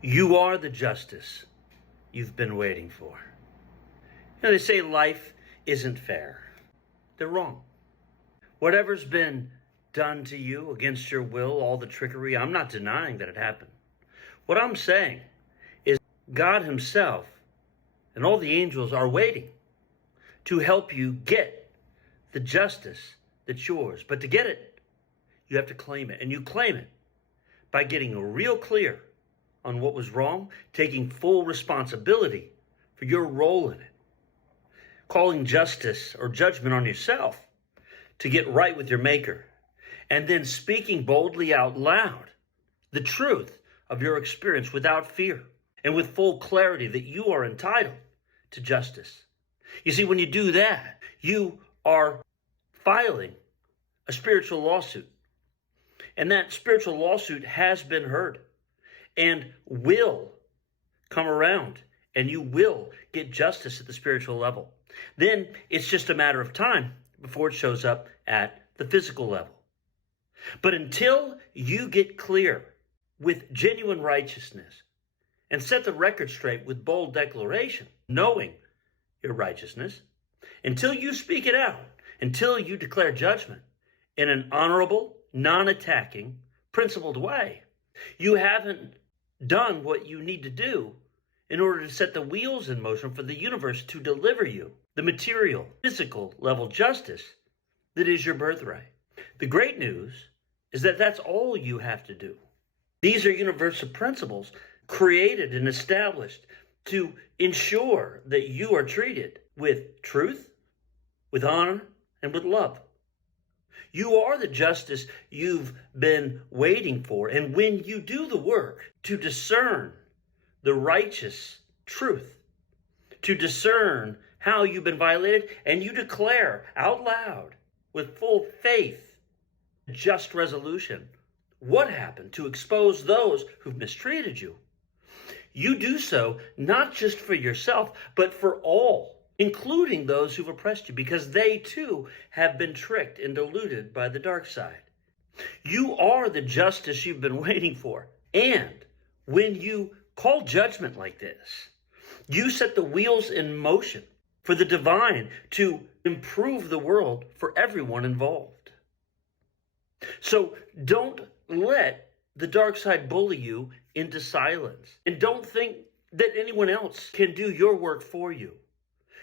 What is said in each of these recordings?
You are the justice you've been waiting for. They say life isn't fair. They're wrong. Whatever's been done to you against your will, all the trickery, I'm not denying that it happened. What I'm saying is God himself and all the angels are waiting to help you get the justice that's yours. But to get it, you have to claim it. And you claim it by getting real clear on what was wrong, taking full responsibility for your role in it, calling justice or judgment on yourself to get right with your Maker, and then speaking boldly out loud the truth of your experience without fear and with full clarity that you are entitled to justice. You see, when you do that, you are filing a spiritual lawsuit. And that spiritual lawsuit has been heard and will come around, and you will get justice at the spiritual level. Then it's just a matter of time before it shows up at the physical level. But until you get clear with genuine righteousness and set the record straight with bold declaration, knowing your righteousness, until you speak it out, until you declare judgment in an honorable, non-attacking, principled way, you haven't done what you need to do in order to set the wheels in motion for the universe to deliver you the material, physical level justice that is your birthright. The great news is that that's all you have to do. These are universal principles created and established to ensure that you are treated with truth, with honor, and with love. You are the justice you've been waiting for. And when you do the work to discern the righteous truth, to discern how you've been violated, and you declare out loud with full faith, just resolution, what happened to expose those who've mistreated you, you do so not just for yourself, but for all, including those who've oppressed you, because they too have been tricked and deluded by the dark side. You are the justice you've been waiting for. And when you call judgment like this, you set the wheels in motion for the divine to improve the world for everyone involved. So don't let the dark side bully you into silence. And don't think that anyone else can do your work for you.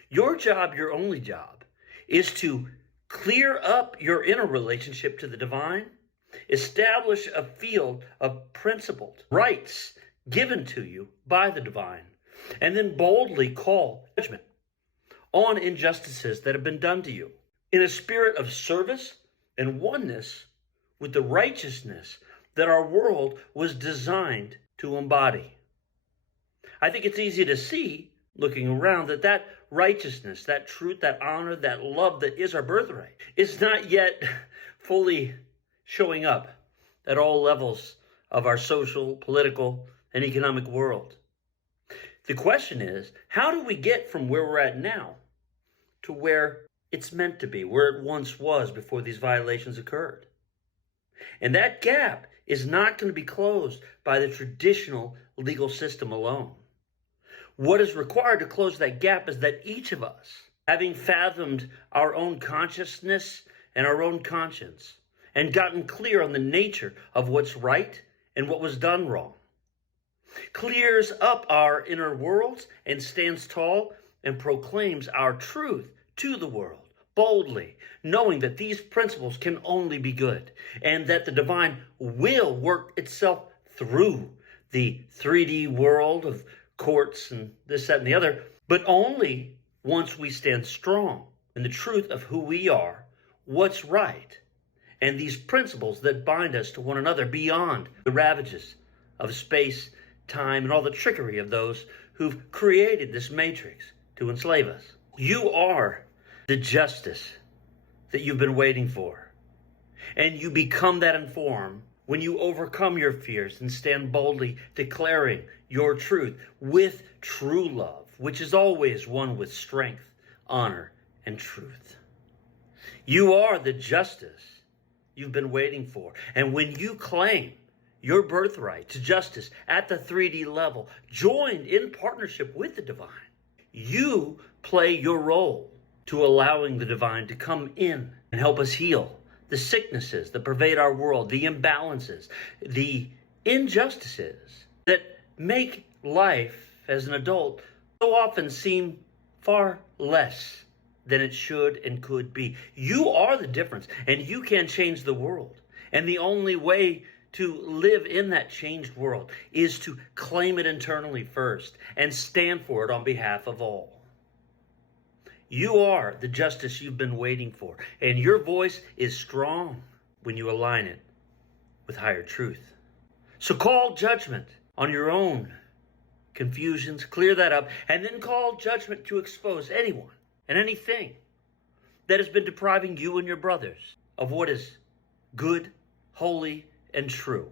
Your job, your only job, is to clear up your inner relationship to the divine, establish a field of principled rights given to you by the divine, and then boldly call judgment on injustices that have been done to you in a spirit of service and oneness with the righteousness that our world was designed to embody. I think it's easy to see, looking around, that righteousness, that truth, that honor, that love that is our birthright is not yet fully showing up at all levels of our social, political, and economic world. The question is, how do we get from where we're at now to where it's meant to be, where it once was before these violations occurred? And that gap is not going to be closed by the traditional legal system alone. What is required to close that gap is that each of us, having fathomed our own consciousness and our own conscience, and gotten clear on the nature of what's right and what was done wrong, clears up our inner worlds and stands tall and proclaims our truth to the world boldly, knowing that these principles can only be good and that the divine will work itself through the 3D world of courts and this, that, and the other, but only once we stand strong in the truth of who we are, what's right, and these principles that bind us to one another beyond the ravages of space, time, and all the trickery of those who've created this matrix to enslave us. You are the justice that you've been waiting for. And you become that informed when you overcome your fears and stand boldly declaring your truth with true love, which is always one with strength, honor, and truth. You are the justice you've been waiting for. And when you claim your birthright to justice at the 3D level, joined in partnership with the divine. You play your role to allowing the divine to come in and help us heal the sicknesses that pervade our world, the imbalances, the injustices that make life as an adult so often seem far less than it should and could be. You are the difference, and you can change the world. And the only way to live in that changed world is to claim it internally first and stand for it on behalf of all. You are the justice you've been waiting for, and your voice is strong when you align it with higher truth. So call judgment on your own confusions, clear that up, and then call judgment to expose anyone and anything that has been depriving you and your brothers of what is good, holy, and true.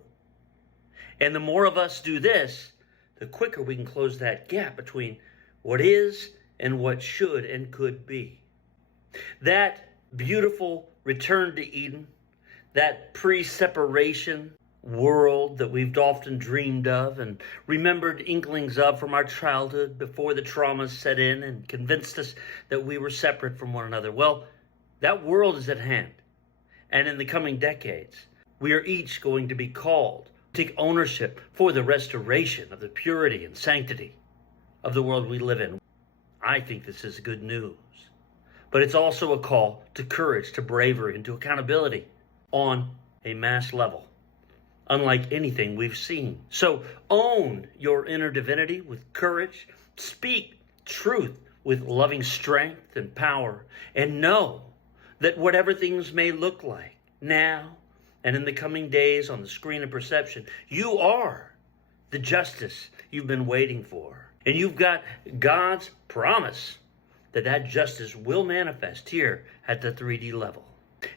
And the more of us do this, the quicker we can close that gap between what is and what should and could be. That beautiful return to Eden, that pre-separation world that we've often dreamed of and remembered inklings of from our childhood before the traumas set in and convinced us that we were separate from one another. Well, that world is at hand. And in the coming decades, we are each going to be called to take ownership for the restoration of the purity and sanctity of the world we live in. I think this is good news. But it's also a call to courage, to bravery, and to accountability on a mass level, unlike anything we've seen. So own your inner divinity with courage, speak truth with loving strength and power, and know that whatever things may look like now and in the coming days on the screen of perception, you are the justice you've been waiting for. And you've got God's promise that that justice will manifest here at the 3D level.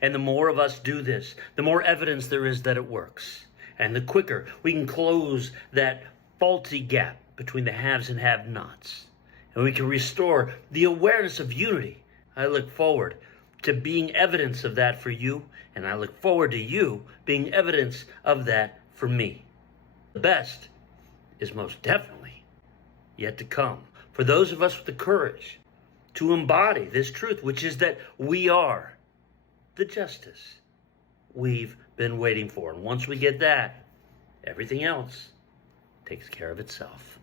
And the more of us do this, the more evidence there is that it works. And the quicker we can close that faulty gap between the haves and have-nots. And we can restore the awareness of unity. I look forward to being evidence of that for you, and I look forward to you being evidence of that for me. The best is most definitely yet to come. For those of us with the courage to embody this truth, which is that we are the justice we've been waiting for. And once we get that, everything else takes care of itself.